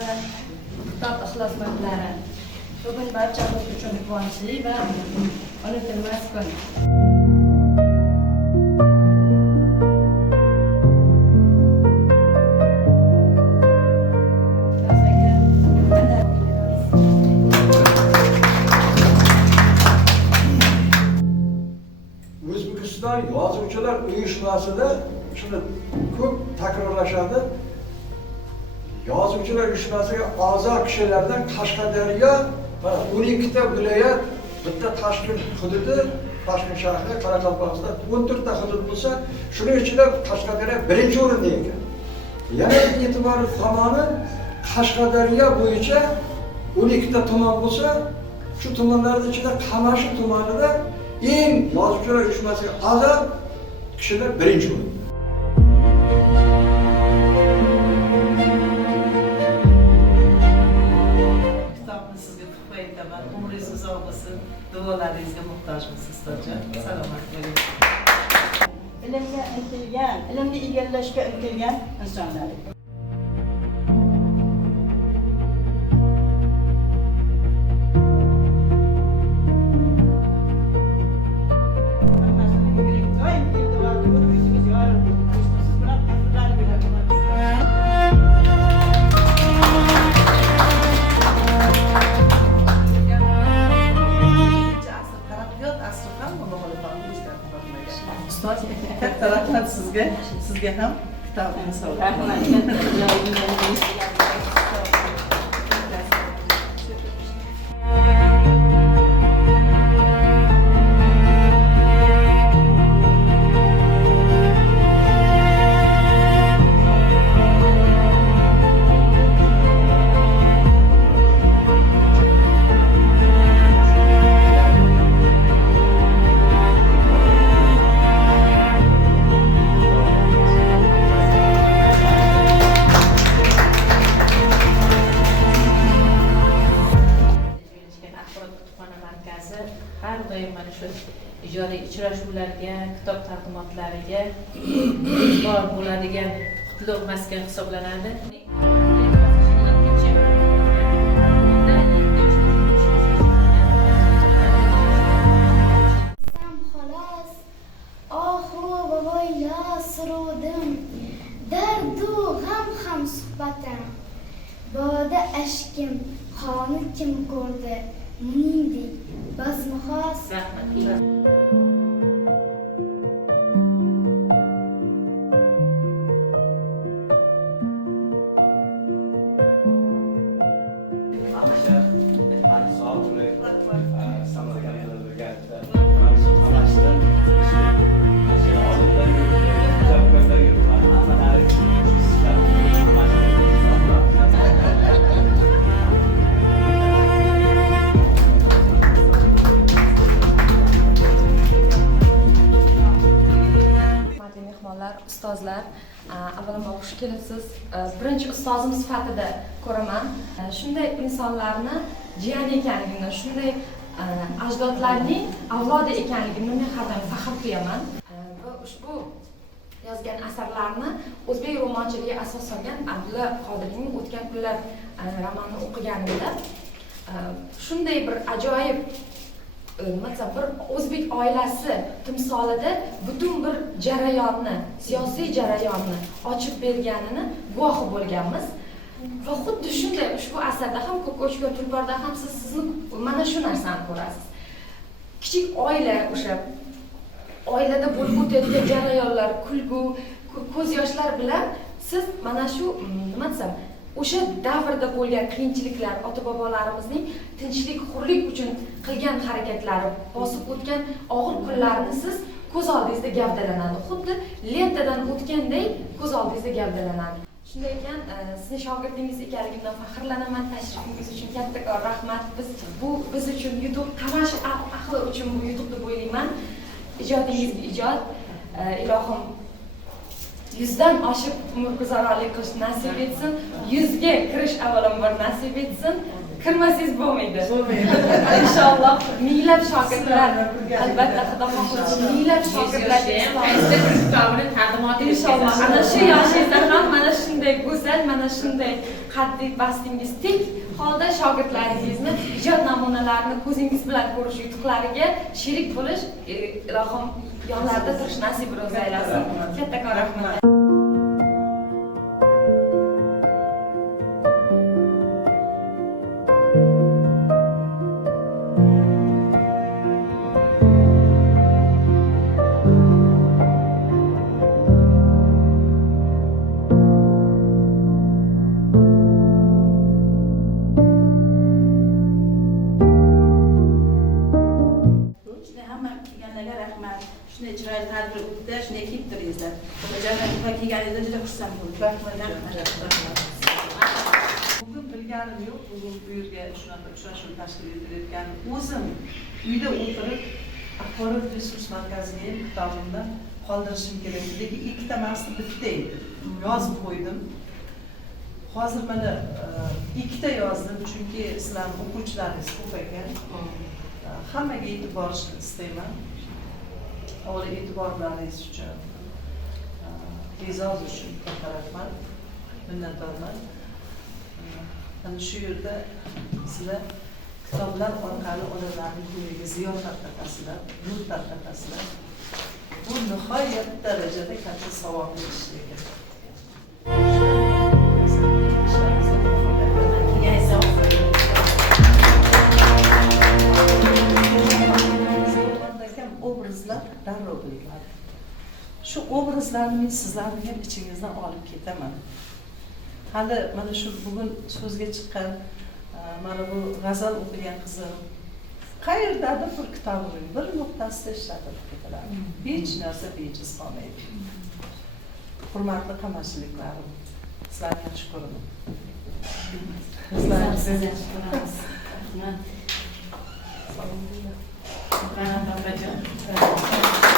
va kitob ixlosmandlari. Bugun barchamiz uchun quvonchli va unutilmas kun. O'zbekiston Yozuvchilar uyushmasida shuni ko'p takrorlashadi. Yozuvchilar uyushmasiga a'zo kishilardan Qashqadaryo va 12 ta viloyat, bitta Toshkent hududi, Toshkent shahri, Qoraqalpog'iston 14 ta hudud bo'lsa, shuning ichida Qashqadaryo birinchi o'rinda ekan. Yana e'tibor tomoni Qashqadaryo bo'yicha 12 ta tuman bo'lsa, shu tumanlarning ichida Qamashi tumanida eng yozuvchilar uyushmasiga a'zo kishilar birinchi o'rinda. Umringiz uzoq bo'lsin, duolaringizga muhtojmiz sizlarcha. Salomat bo'ling. Bilimga intilgan, ilmni egallashga intilgan insonlar. Ustoz, katta rahmat sizga ham kitobni har doim mana shu ijodiy uchrashuvlarga, kitob taqdimotlariga bor bo'ladigan qutlug' maskan hisoblanadi. xolos ohu boboyla surudim, dardu g'am ham suhbatim, boda ashkim qoni kim ko'rdi, muningdek bazmuxos. Ustozlar, avvalambor xush kelibsiz. Birinchi ustozim sifatida ko'raman. Shunday insonlarni jiyani ekanligimni, shunday ajdodlarning avlodi ekanligimni men har doim faxr qilaman. Va ushbu yozgan asarlarni o'zbek romanchiligiga asos solgan Abdulla Qodiriyning O'tgan kunlar romanini o'qiganimda shunday bir ajoyib bir o'zbek oilasi timsolida butun bir jarayonni, siyosiy jarayonni ochib berganini guvohi bo'lganmiz. Va xuddi shunday ushbu asarda ham Ko'kochga tulporda ham sizni mana shu narsani ko'rasiz. Kichik oila, o'sha oilada bo'lib o'tayotgan jarayonlar, kulgu, ko'z yoshlar bilan siz mana shu nima desam, o'sha davrda bo'lgan qiyinchiliklar, ota-bobolarimizning tinchlik, hurlik uchun qilgan harakatlari, bosib o'tgan og'ir kunlarni siz ko'z oldingizda gavdalanadi. Xuddi lentadan o'tganday ko'z oldingizda gavdalanadi. Shunday ekan, sizning shogirdingiz ekanligimdan faxrlanaman. Tashrifingiz uchun kattakon rahmat. Biz uchun yutuq, Qamashi ahli uchun bu yutuq deb o'ylayman. Ijodingizga ijod, ilohim 100dan oshib umrguzaronlik qilish nasib etsin. 100 ga kirish avvalambor nasib etsin. Kirmasangiz bo'lmaydi. Inshaalloh minglab shogirdlar, albatta Xudo xohlasa minglab shogirdlar kitobini taqdimot inshaalloh ana shu yoshingizda ham mana shunday go'zal, mana shunday qaddi bastingiz tik holda shogirdlaringizni ijod namunalarini ko'zingiz bilan ko'rish yutuqlariga sherik bo'lish ilohim yonlarida turish nasib ro'za aylasin. Kattakon rahmat. Hamma kelganlarga rahmat. Shunday chiroyli tadbir o'tdi, shunday kelib turingizlar. Jannatga kelganingizda juda xursand bo'ldik. Rahmat. Bugün bilganim yo'q, bugun bu yerga shunaqa uchrashuv tashkil etilayotgan. O'zim uyda o'tirib axborot resurs markaziga ham kitobimni qoldirishim kerak. Lekin ikkita narsa bitta edi. Yozib qo'ydim. Hozir mana ikkita yozdim, chunki sizlarning o'quvchilaringiz ko'p ekan. Hammaga e'tibor berishni istayman. Avvalo e'tiborlaringiz uchun, e'zoz uchun katta rahmat, minnatdorman. Ana shu yerda sizlar kitoblar orqali odamlarning ko'ngliga ziyo tarqatasizlar, nur tarqatasizlar. Bu nihoyat darajada katta savobli ish ekan. Obrazlar darrov bo'ladi. Shu obrazlarni men sizlarning ham ichingizdan olib ketaman. Hali mana shu bugun so'zga chiqqan mana bu g'azal o'qigan qizim qayerdadir bir kitobning bir nuqtasida ishlatilib ketiladi. Hech narsa bejiz qolmaydi. Hurmatli qamashiliklarım, sizlarni yaxshi ko'raman. Sizlarni yaxshi ko'ramiz. Rahmat. Rahmat.